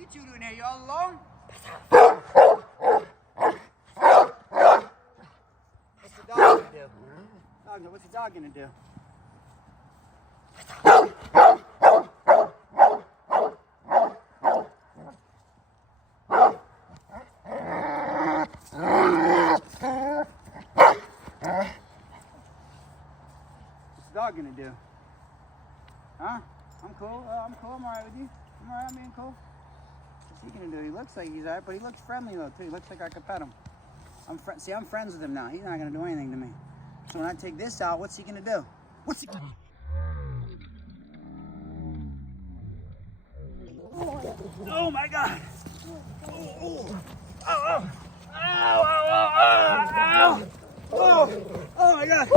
you two doing here? You all alone? What's the dog gonna do? What's the dog gonna do? What's the dog gonna do? Huh? I'm cool. I'm cool. I'm alright with you. I'm alright. I'm being cool. What's he gonna do? He looks like he's alright, but he looks friendly though too. He looks like I could pet him. See, I'm friends with him now. He's not gonna do anything to me. So when I take this out, what's he gonna do? What's he gonna do? Oh my God! Oh, oh, oh, oh, oh, oh, oh, oh, oh, oh my God!